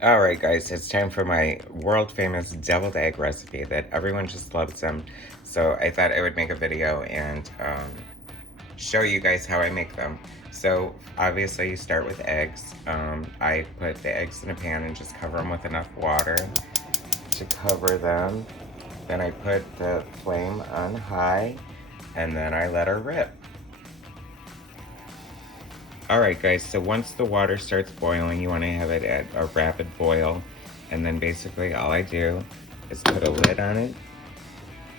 Alright guys, it's time for my world famous deviled egg recipe that everyone just loves them. So I thought I would make a video and show you guys how I make them. So obviously you start with eggs. I put the eggs in a pan and just cover them with enough water to cover them. Then I put the flame on high and then I let her rip. Alright guys, so once the water starts boiling, you want to have it at a rapid boil. And then basically all I do is put a lid on it,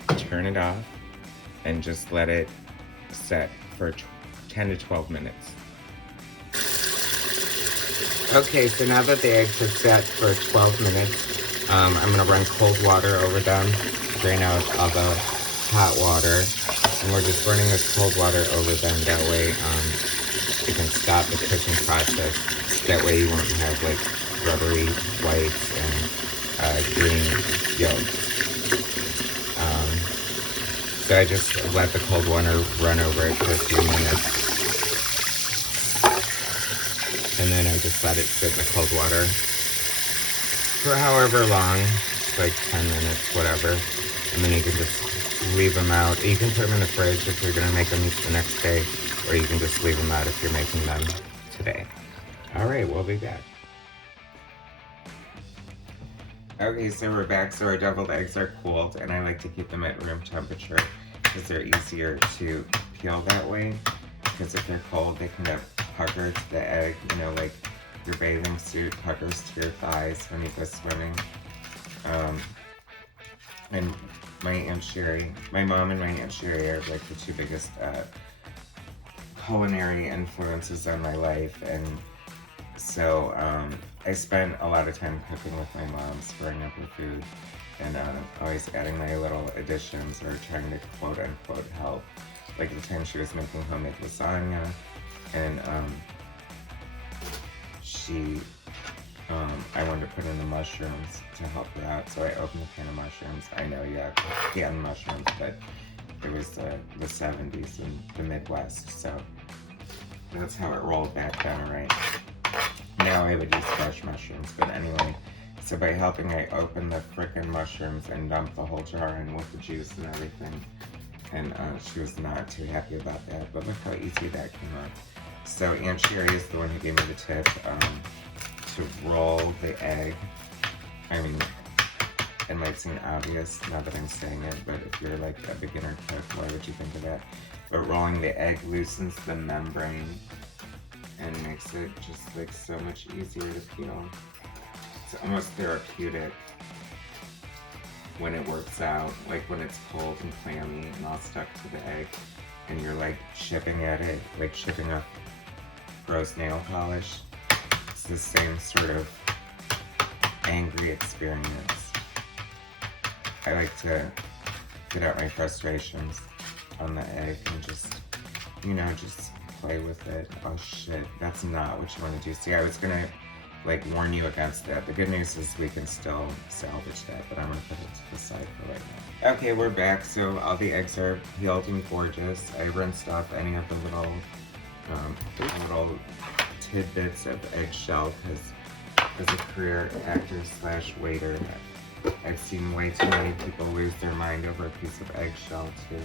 turn it off, and just let it set for 10 to 12 minutes. Okay, so now that the eggs have set for 12 minutes, I'm going to run cold water over them, drain out all the hot water, and we're just running this cold water over them. That way you can stop the cooking process. That way you won't have like rubbery whites and green yolks. So I just let the cold water run over it for a few minutes. And then I just let it sit in the cold water for however long, like 10 minutes, whatever. And then you can just leave them out. You can put them in the fridge if you're gonna make them the next day, or you can just leave them out if you're making them today. All right, we'll be back. Okay, so we're back. So our deviled eggs are cooled, and I like to keep them at room temperature because they're easier to peel that way. Because if they're cold, they can get pucker to the egg, you know, like your bathing suit puckers to your thighs when you go swimming. And my Aunt Sherry, my mom and my Aunt Sherry are like the two biggest culinary influences on my life, and so I spent a lot of time cooking with my mom, spurring up her food, and always adding my little additions or trying to quote unquote help. Like the time she was making homemade lasagna, and I wanted to put in the mushrooms to help her out, so I opened a can of mushrooms. I know you have canned mushrooms, but it was the 70s in the Midwest, so that's how it rolled back then, right? Now I would use fresh mushrooms, but anyway. So by helping, I opened the frickin' mushrooms and dumped the whole jar in with the juice and everything. And she was not too happy about that, but look how easy that came out. So Aunt Sherry is the one who gave me the tip to roll the egg. I mean, it might seem obvious now that I'm saying it, but if you're like a beginner cook, why would you think of that? But rolling the egg loosens the membrane and makes it just like so much easier to peel. It's almost therapeutic when it works out, like when it's cold and clammy and all stuck to the egg, and you're like chipping at it, like chipping up gross nail polish. It's the same sort of angry experience. I like to get out my frustrations on the egg and just, you know, just play with it. Oh shit, that's not what you want to do. See, I was gonna like warn you against that. The good news is we can still salvage that, but I'm gonna put it to the side for right now. Okay, we're back. So all the eggs are peeled and gorgeous. I rinsed off any of the little tidbits of eggshell because as a career actor slash waiter, I've seen way too many people lose their mind over a piece of eggshell to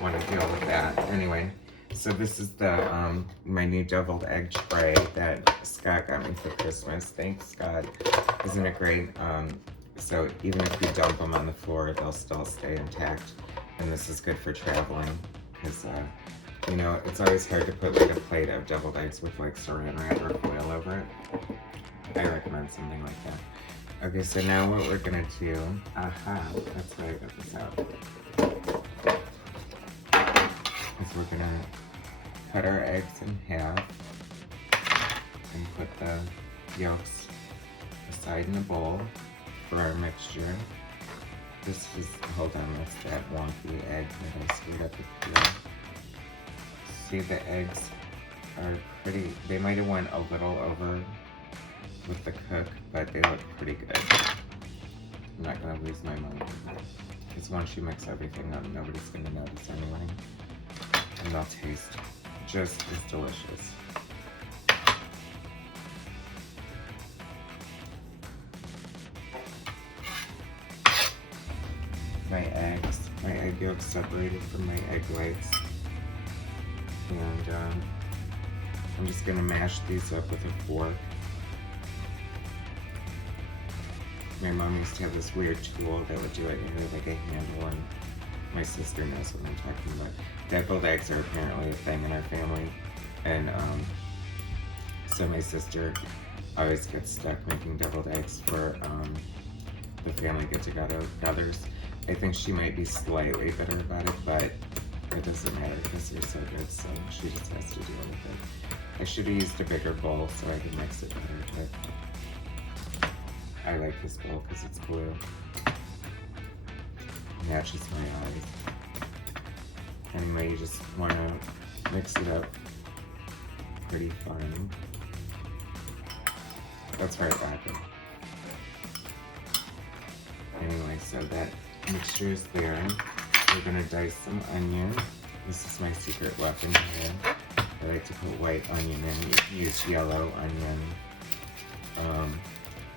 want to deal with that. Anyway, so this is the my new deviled egg tray that Scott got me for Christmas. Thanks, Scott. Isn't it great? So even if you dump them on the floor, they'll still stay intact. And this is good for traveling because you know, it's always hard to put like a plate of deviled eggs with like saran wrap or foil over it. I recommend something like that. Okay, so now what we're gonna do, that's why I got this out, is we're gonna cut our eggs in half and put the yolks aside in a bowl for our mixture. This is, hold on, that's that wonky egg that I screwed up the peel. See, the eggs are pretty, they might have went a little over with the cook, but they look pretty good. I'm not gonna lose my mind because once you mix everything up, nobody's gonna notice anyway. And they'll taste just as delicious. egg yolks separated from my egg whites. And I'm just gonna mash these up with a fork. My mom used to have this weird tool that would do it, like a handle, and my sister knows what I'm talking about. Deviled eggs are apparently a thing in our family, and so my sister always gets stuck making deviled eggs for the family get-togethers. I think she might be slightly bitter about it, but it doesn't matter because they're so good, so she just has to deal with it. I should have used a bigger bowl so I could mix it better, but I like this bowl because it's blue. It matches my eyes. Anyway, you just want to mix it up pretty fine. That's right, Rocket. Anyway, so that mixture is there. We're gonna dice some onion. This is my secret weapon here. I like to put white onion in. You can use yellow onion.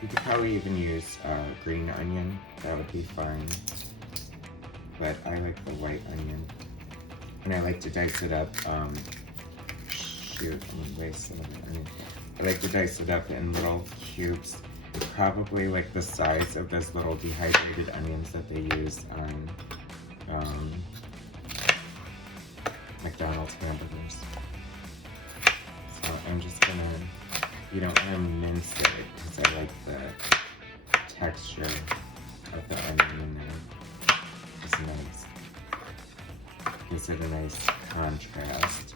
You could probably even use green onion. That would be fine. But I like the white onion. And I like to dice it up. Shoot, I'm gonna waste a little bit. I like to dice it up in little cubes. Probably like the size of those little dehydrated onions that they use on McDonald's hamburgers. So I'm just gonna, you don't want to mince it because I like the texture of the onion in there. It's nice. Gives it a nice contrast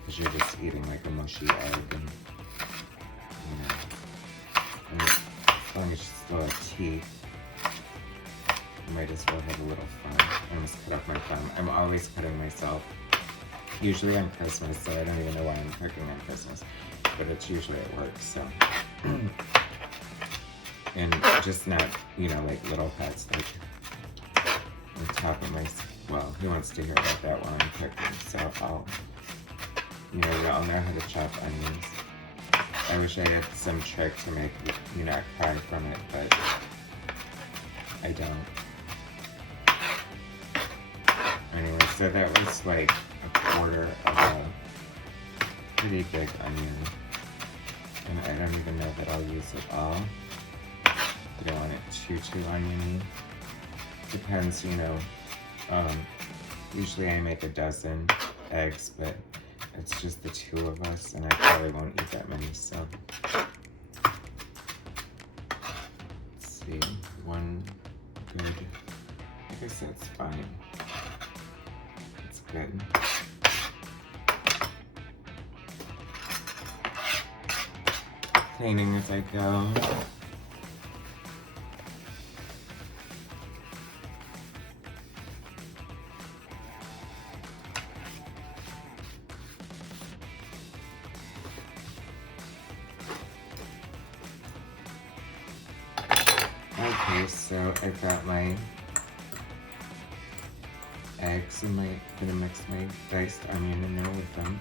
because you're just eating like a mushy egg, and you know, and as long as you still have teeth, you might as well have a little fun. I almost cut off my thumb. I'm always cutting myself. Usually on Christmas, so I don't even know why I'm cooking on Christmas, but it's usually at work, so. And just not, you know, like little cuts, like on top of my, well, who wants to hear about that while I'm cooking, so I'll, you know, we all know how to chop onions. I wish I had some trick to make you not cry from it, but I don't. Anyway, so that was like a quarter of a pretty big onion. And I don't even know that I'll use it all. I don't want it too oniony. Depends, you know. Usually I make a dozen eggs, but it's just the two of us, and I probably won't eat that many, so. Let's see, one good, I guess that's fine. It's good. Cleaning as I go. Okay, so I've got my eggs and I'm gonna mix my diced onion in there with them.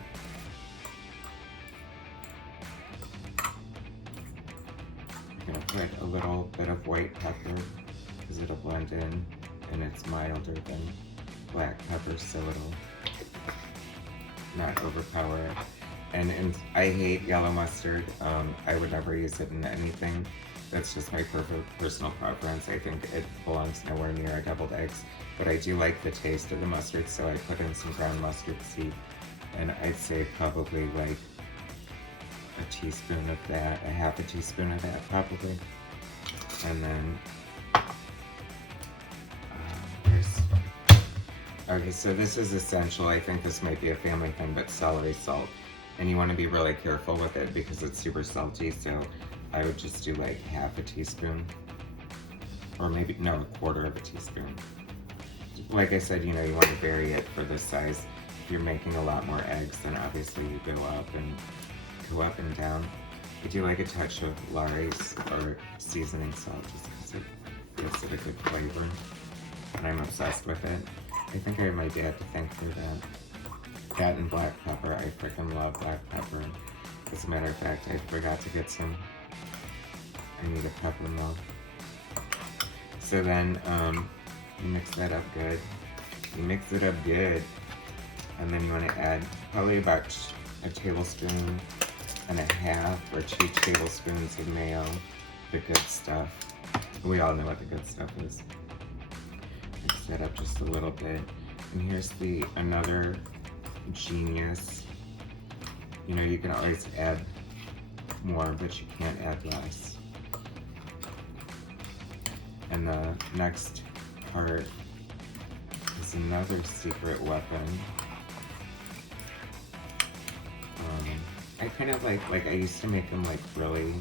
I'm gonna put a little bit of white pepper because it'll blend in and it's milder than black pepper, so it'll not overpower it. And I hate yellow mustard. I would never use it in anything. That's just my personal preference. I think it belongs nowhere near our deviled eggs, but I do like the taste of the mustard, so I put in some ground mustard seed, and I'd say probably like a teaspoon of that, a half a teaspoon of that probably. And then, okay, so this is essential. I think this might be a family thing, but celery salt. And you want to be really careful with it because it's super salty, so I would just do like half a teaspoon, or maybe, no, a quarter of a teaspoon. Like I said, you know, you want to vary it for this size. If you're making a lot more eggs, then obviously you go up and down. I do like a touch of Lari's or seasoning salt just because it gives it a good flavor, and I'm obsessed with it. I think I have my dad to thank for that. That and black pepper. I freaking love black pepper. As a matter of fact, I forgot to get some. I need a pepper mill. So then, you mix that up good. You mix it up good, and then you want to add probably about a tablespoon and a half or 2 tablespoons of mayo, the good stuff. We all know what the good stuff is. Mix that up just a little bit. And here's another genius. You know, you can always add more, but you can't add less. And the next part is another secret weapon. I kind of like I used to make them like really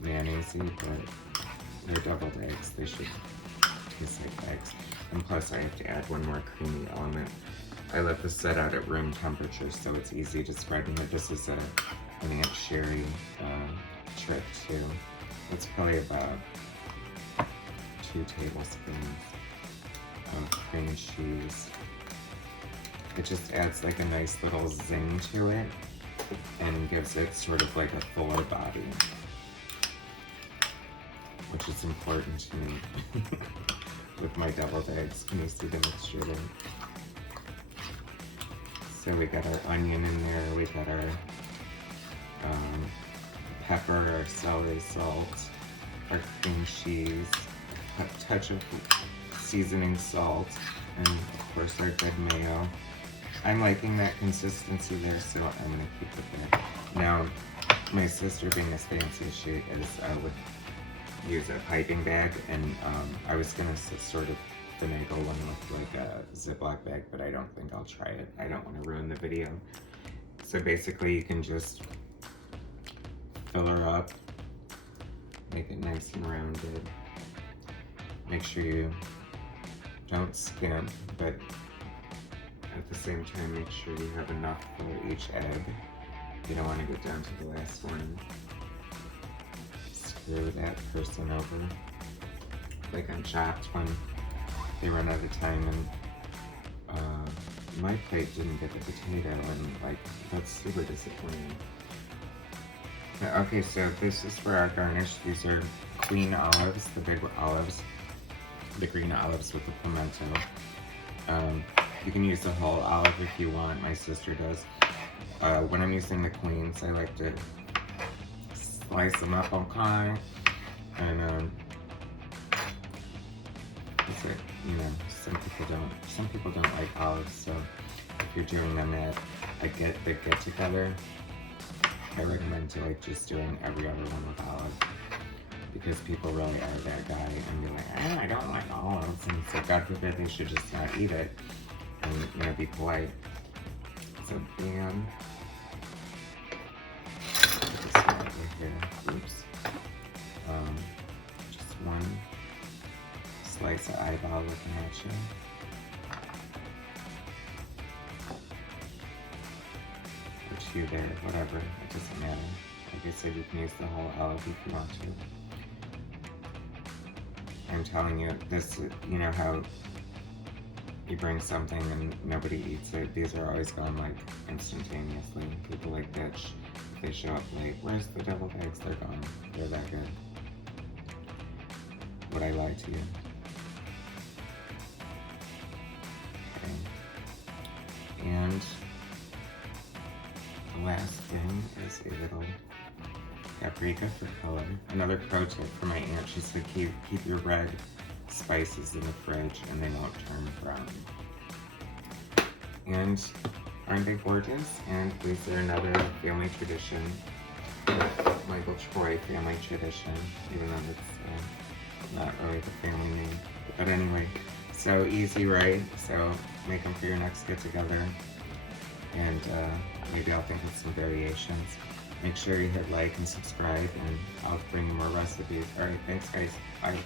mayonnaise-y, but they're deviled eggs. They should taste like eggs. And plus I have to add one more creamy element. I let this set out at room temperature so it's easy to spread in here. This is an Aunt Sherry trick too. It's probably about 2 tablespoons of cream cheese. It just adds like a nice little zing to it and gives it sort of like a fuller body, which is important to me with my deviled eggs. Can you see the mixture there? So we got our onion in there, we got our pepper, our celery salt, our cream cheese, a touch of seasoning salt, and of course our good mayo. I'm liking that consistency there, so I'm going to keep it there. Now, my sister, being as fancy as she is, would use a piping bag, and I was going to sort of finagle one with like a Ziploc bag, but I don't think I'll try it. I don't want to ruin the video. So basically you can just fill her up, make it nice and rounded. Make sure you don't skimp, but at the same time make sure you have enough for each egg. You don't want to get down to the last one. Screw that person over like on Chopped when they run out of time, and my plate didn't get the potato, and like that's super disappointing. But, okay, so this is for our garnish. These are queen olives, the big olives, the green olives with the pimento. You can use the whole olive if you want. My sister does. When I'm using the queens, I like to slice them up okay, and you know, some people don't like olives, so if you're doing them at a big get together, I recommend to like just doing every other one with olives, because people really are that guy and be like, I don't like olives, and so God forbid they should just not eat it and, you know, be polite. So bam. Put this one over here. Oops. Just one slice of eyeball looking at you. Or 2 there, whatever, it doesn't matter. Like I said, you can use the whole olive if you want to. I'm telling you, this, you know how you bring something and nobody eats it? These are always gone like instantaneously. People like bitch, if they show up late, where's the deviled eggs? They're gone. They're that good. Would I lie to you? And the last thing is a little paprika for color. Another pro tip for my aunt, she said keep your red spices in the fridge and they won't turn brown. And aren't they gorgeous? And these are another family tradition, Michael Troy family tradition, even though it's not really the family name. But anyway, so easy, right? So make them for your next get together, and maybe I'll think of some variations. Make sure you hit like and subscribe, and I'll bring you more recipes. Alright, thanks guys. Bye.